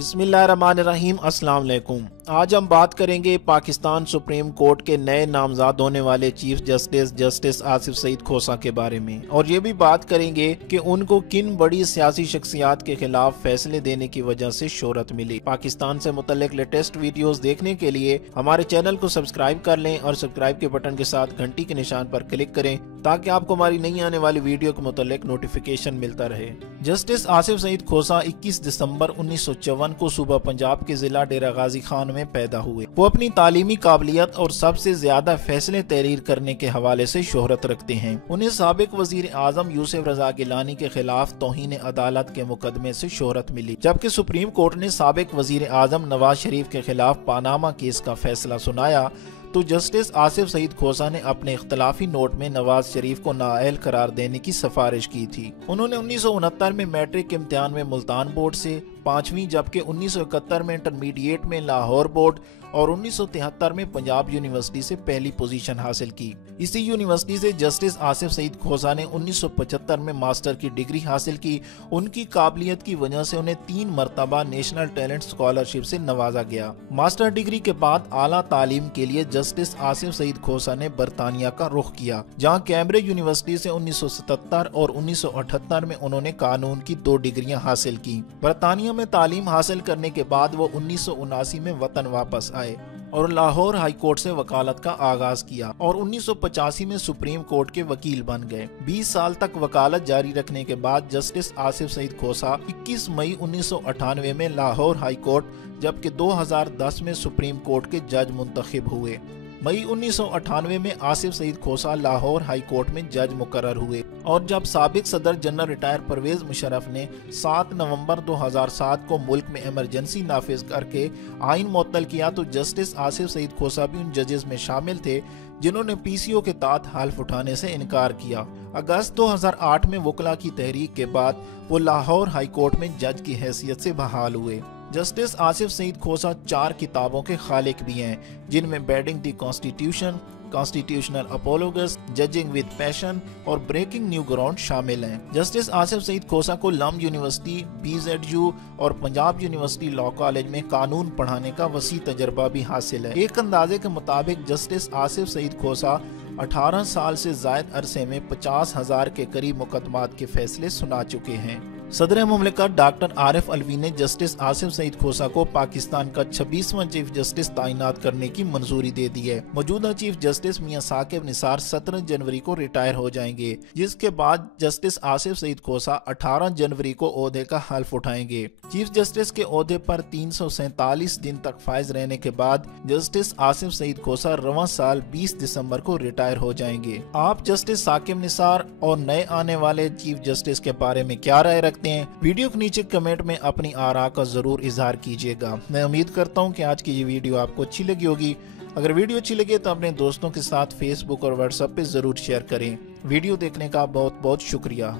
बिस्मिल्लाहिर्रहमानिर्रहीम। अस्सलाम वालेकुम। आज हम बात करेंगे पाकिस्तान सुप्रीम कोर्ट के नए नामजद होने वाले चीफ जस्टिस आसिफ सईद खोसा के बारे में, और ये भी बात करेंगे कि उनको किन बड़ी सियासी शख्सियात के खिलाफ फैसले देने की वजह से शोहरत मिली। पाकिस्तान से मुतल्लिक लेटेस्ट वीडियोस देखने के लिए हमारे चैनल को सब्सक्राइब कर लें और सब्सक्राइब के बटन के साथ घंटी के निशान पर क्लिक करें ताकि आपको हमारी नई आने वाली वीडियो के मुतल्लिक नोटिफिकेशन मिलता रहे। जस्टिस आसिफ सईद खोसा 21 दिसंबर 1954 को सुबह पंजाब के जिला डेरा गाजी खान में पैदा हुए। वो अपनी तालीमी काबिलियत और सबसे ज्यादा फैसले तहरीर करने के हवाले से शोहरत रखते हैं। उन्हें साबिक वजीर आजम यूसुफ रजा गिलानी के खिलाफ तौहीन अदालत के मुकदमे से शोहरत मिली, जबकि सुप्रीम कोर्ट ने साबिक वजीर आजम नवाज शरीफ के खिलाफ पानामा केस का फैसला सुनाया तो जस्टिस आसिफ सईद खोसा ने अपने इख्तलाफी नोट में नवाज शरीफ को नाअहल करार देने की सिफारिश की थी। उन्होंने 1969 में मैट्रिक इम्तिहान में मुल्तान बोर्ड से 5वीं, जबकि 1971 में इंटरमीडिएट में लाहौर बोर्ड और 1973 में पंजाब यूनिवर्सिटी से पहली पोजीशन हासिल की। इसी यूनिवर्सिटी से जस्टिस आसिफ सईद खोसा ने 1975 में मास्टर की डिग्री हासिल की। उनकी काबिलियत की वजह से उन्हें 3 मरतबा नेशनल टैलेंट स्कॉलरशिप से नवाजा गया। मास्टर डिग्री के बाद आला तालीम के लिए जस्टिस आसिफ सईद खोसा ने बरतानिया का रुख किया, जहाँ कैम्ब्रिज यूनिवर्सिटी से 1977 और 1978 में उन्होंने कानून की 2 डिग्रियां हासिल की। बरतानिया में तालीम हासिल करने के बाद वो 1979 में वतन वापस आए और लाहौर हाई कोर्ट से वकालत का आगाज किया और 1985 में सुप्रीम कोर्ट के वकील बन गए। 20 साल तक वकालत जारी रखने के बाद जस्टिस आसिफ सईद खोसा 21 मई 1998 में लाहौर हाई कोर्ट, जबकि 2010 में सुप्रीम कोर्ट के जज मुंतखब हुए। मई 1998 में आसिफ सईद खोसा लाहौर हाई कोर्ट में जज मुकर्रर हुए, और जब साबिक सदर जनरल रिटायर परवेज मुशर्रफ ने 7 नवंबर 2007 को मुल्क में इमरजेंसी नाफिज करके आइन मुअत्तल किया तो जस्टिस आसिफ सईद खोसा भी उन जजेस में शामिल थे जिन्होंने पीसीओ के तहत हल्फ उठाने से इनकार किया। अगस्त 2008 में वकला की तहरीक के बाद वो लाहौर हाई कोर्ट में जज की हैसियत से बहाल हुए। जस्टिस आसिफ सईद खोसा 4 किताबों के खालिक भी हैं, जिनमें reading the constitution, constitutional apologies, judging with passion और ब्रेकिंग न्यू ग्राउंड शामिल हैं। जस्टिस आसिफ सईद खोसा को लम यूनिवर्सिटी, BZU और पंजाब यूनिवर्सिटी लॉ कॉलेज में कानून पढ़ाने का वसी तजर्बा भी हासिल है। एक अंदाजे के मुताबिक जस्टिस आसिफ सईद खोसा 18 साल से जायद अरसे में 50,000 के करीब मुकदमात के फैसले सुना चुके हैं। सदर मुमलिकत डॉक्टर आरिफ अलवी ने जस्टिस आसिफ सईद खोसा को पाकिस्तान का 26वां चीफ जस्टिस तैनात करने की मंजूरी दे दी है। मौजूदा चीफ जस्टिस मियां साकिब निसार 17 जनवरी को रिटायर हो जाएंगे, जिसके बाद जस्टिस आसिफ सईद खोसा 18 जनवरी को ओहदे का हल्फ उठाएंगे। चीफ जस्टिस के ओहदे पर 347 दिन तक फाइज रहने के बाद जस्टिस आसिफ सईद खोसा रवां साल 20 दिसंबर को रिटायर हो जाएंगे। आप जस्टिस साकिब निसार और नए आने वाले चीफ जस्टिस के बारे में क्या राय रखते हैं? वीडियो के नीचे कमेंट में अपनी आरा का जरूर इजहार कीजिएगा। मैं उम्मीद करता हूं कि आज की ये वीडियो आपको अच्छी लगी होगी। अगर वीडियो अच्छी लगे तो अपने दोस्तों के साथ फेसबुक और व्हाट्सएप पे जरूर शेयर करें। वीडियो देखने का बहुत बहुत शुक्रिया।